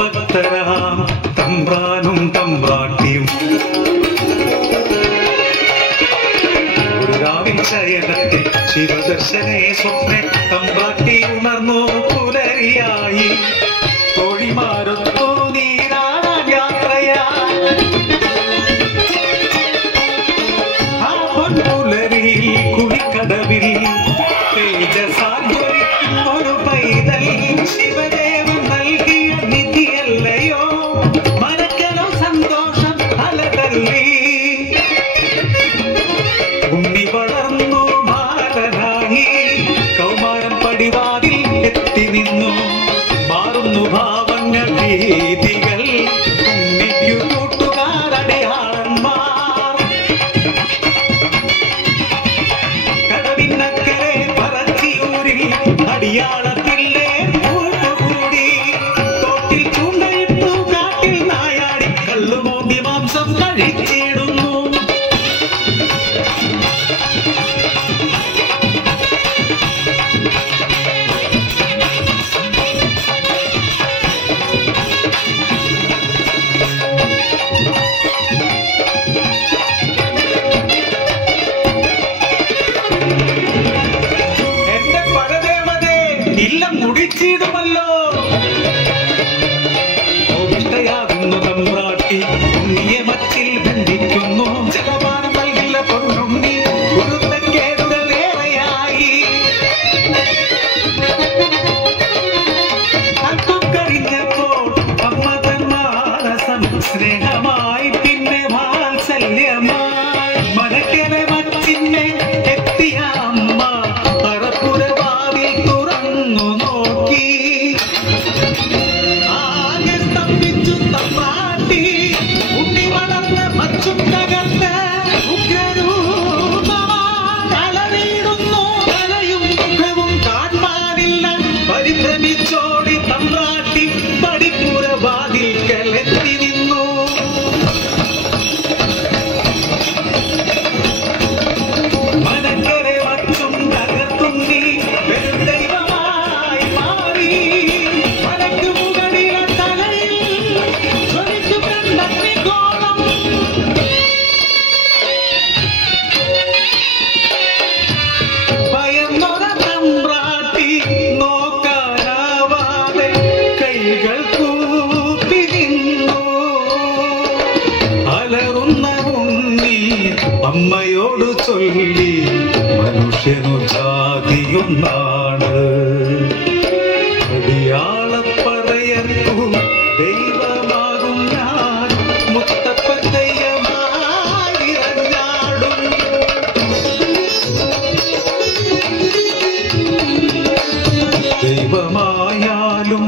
ശിവഭക്തരാം തമ്പ്രാനും തമ്പ്രാട്ടിയും ഒരു രാവിൽ ശയനത്തിൽ ശിവദർശനെ സ്വപ്നെ തമ്പ്രാട്ടി ഉണർന്നു പുലരിയായി തോഴിമാരൊത്തു നീരാടാൻ യാത്രയായി ആ പൊൻപുലരിയിൽ കുളിക്കടവിൽ ഒരു പൈതൽ ശിവദേവൻ നൽകിയ നിധിയല്ലയോ മറക്കലോ സന്തോഷം അലതല്ലി ഉണ്ണി വളർന്നു ബാലനായി കൗമാരം പടിവാതിൽ എത്തി നിന്നു മാറുന്നു ഭാവങ്ങൾ രീതികൾ ഉണ്ണിക്കു കൂട്ടുകാരടയാളന്മാർ കടവിനക്കരെ പറച്ചിയൂരിൽ അടിയാളത്തിലെ കൂട്ടുകൂടി തോട്ടിൽ ചൂണ്ടയിട്ടു കാട്ടിൽ നായാടി കള്ളുമോന്തി മാംസം കഴിച്ചിടുന്നു ഇല്ലം മുടിച്ചിടുമല്ലോ ഇഷ്ടയാകുന്നു തമ്പ്രാട്ടി ഉണ്ണിയെ മച്ചിൽ ബന്ധിക്കുന്നു ജലപാനം നൽകില്ല പൊന്നുണ്ണി ഗുരുത്തക്കേടുകൾ ഏറെയായി അല്പം കഴിഞ്ഞപ്പോൾ അമ്മ തൻ മാനസം സ്നേഹമായി പിന്നെ വാത്സല്യമായി മനക്കലെ മച്ചിന്നെ എത്തിയ അമ്മ പറപ്പുരവാതിൽ തുറന്നു നോക്കി ആകെ സ്തംഭിച്ചു തമ്പ്രാട്ടി ഉണ്ണി വളർന്ന് മച്ചും തകർന്ന് ഉഗ്രരൂപമാലറിയിടുന്നു തലയും മുഖവും കാണാനില്ല പരിഭ്രമിച്ചോടി തമ്പ്രാട്ടി പടിപ്പുരവാതിൽക്കൽ എത്തി നിന്നു മനക്കരെ മച്ചും തകർത്തുണ്ണി വെറും ദൈവമായി മാറി മലക്ക് മുകളിലെ തലയിൽ ജ്വലിച്ചു കണ്ടഗ്നിഗോളം ഭയന്നൊര തമ്പ്രാട്ടി നോക്കാനാവാതെ കൈകൾ കൂപ്പി നിന്നു അലറുന്ന ഉണ്ണി അമ്മയോട് ചൊല്ലി മനുഷ്യനു ജാതിയൊന്നാണ് അടിയാളപ്പറയർക്കു ദൈവമാകും ഞാൻ മുത്തപ്പൻ ദൈവമായി ഇറങ്ങാടും ദൈവമായാലും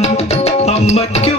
അമ്മയ്ക്കു